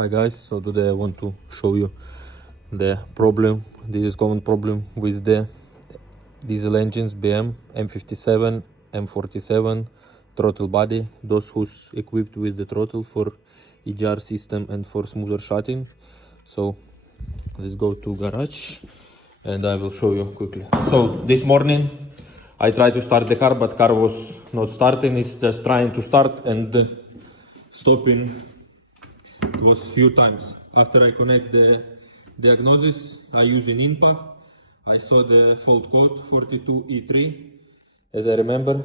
Hi guys, so today I want to show you the problem. This is common problem with the diesel engines, Bmw M57, M47 throttle body, those who's equipped with the throttle for EGR system and for smoother shutting. So let's go to garage and I will show you quickly. So this morning I tried to start the car, but car was not starting. It's just trying to start and stopping. It was few times. After I connect the diagnosis, I use an INPA. I saw the fault code 42E3. As I remember,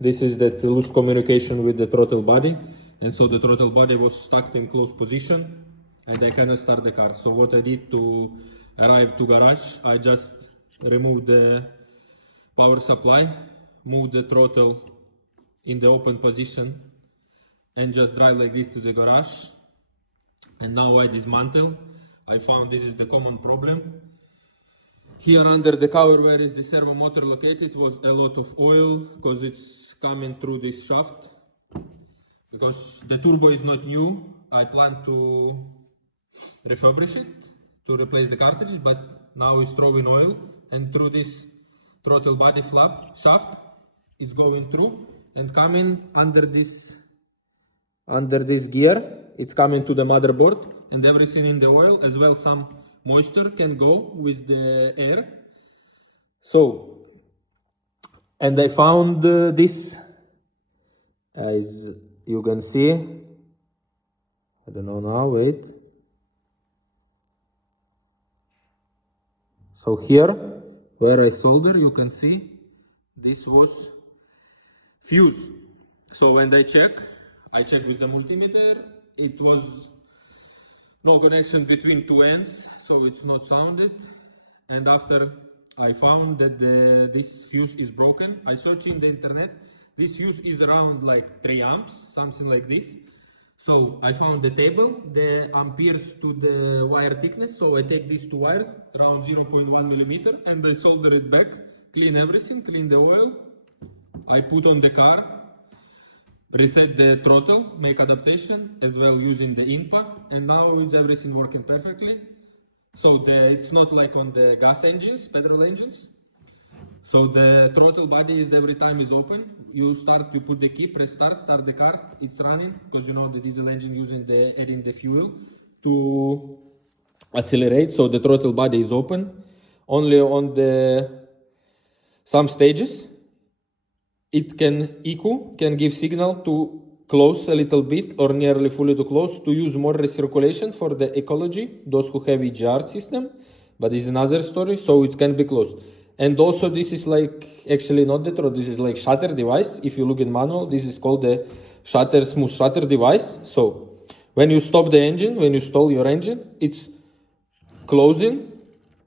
this is that loose communication with the throttle body, and so the throttle body was stuck in closed position and I cannot start the car. So what I did to arrive to garage, I just removed the power supply, moved the throttle in the open position and just drive like this to the garage. And now I dismantle. I found this is the common problem. Here under the cover where is the servo motor located was a lot of oil because it's coming through this shaft. Because the turbo is not new, I plan to refurbish it to replace the cartridges, but now it's throwing oil and through this throttle body flap shaft it's going through and coming under this gear. It's coming to the motherboard and everything in the oil, as well some moisture can go with the air. So, and I found this, as you can see, I don't know now, wait. So here, where I solder, you can see this was fuse. So when I check with the multimeter, it was no connection between two ends, so it's not sounded. And after I found that this fuse is broken, I searched in the internet. This fuse is around like 3 amps, something like this. So I found the table, the amperes to the wire thickness. So I take these two wires, around 0.1 millimeter, and I solder it back, clean everything, clean the oil. I put on the car, reset the throttle, make adaptation as well using the INPA, and now it's everything working perfectly. So it's not like on the gas engines, petrol engines. So the throttle body is every time is open. You put the key, press start the car, it's running, because you know the diesel engine using adding the fuel to accelerate. So the throttle body is open. Only on some stages it can give signal to close a little bit or nearly fully to close to use more recirculation for the ecology, those who have EGR system, but this is another story, so it can be closed. And also this is like, actually not the throttle, this is like shutter device. If you look in manual, this is called the smooth shutter device. So when you stop the engine, when you stall your engine, it's closing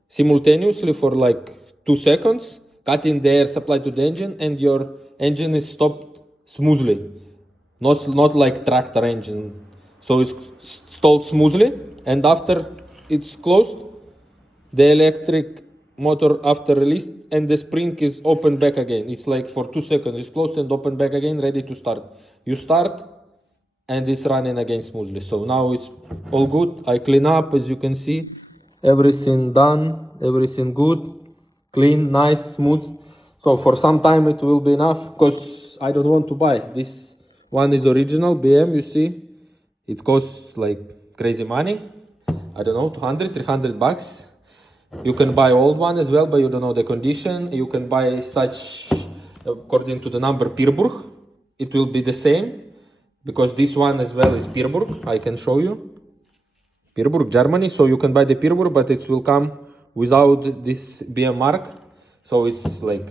simultaneously for like 2 seconds, cutting the air supply to the engine, and your engine is stopped smoothly, not like tractor engine. So it's stalled smoothly, and after it's closed, the electric motor after release and the spring is open back again. It's like for 2 seconds, it's closed and open back again, ready to start. You start and it's running again smoothly. So now it's all good. I clean up, as you can see, everything done, everything good, clean, nice, smooth. So for some time it will be enough, because I don't want to buy. This one is original BM, you see. It costs like crazy money. I don't know, 200, 300 bucks. You can buy old one as well, but you don't know the condition. You can buy such, according to the number Pirburg. It will be the same, because this one as well is Pirburg. I can show you. Pirburg, Germany. So you can buy the Pirburg, but it will come without this BM mark. So it's like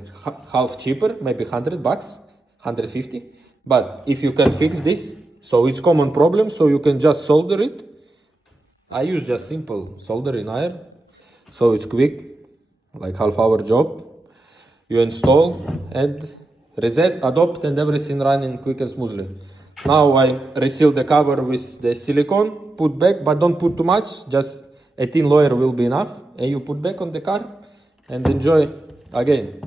half cheaper, maybe 100 bucks, 150. But if you can fix this, so it's common problem, so you can just solder it. I use just simple soldering iron. So it's quick, like half-hour job. You install and reset, adopt, and everything running quick and smoothly. Now I reseal the cover with the silicone, put back, but don't put too much, just a thin layer will be enough. And you put back on the car and enjoy again.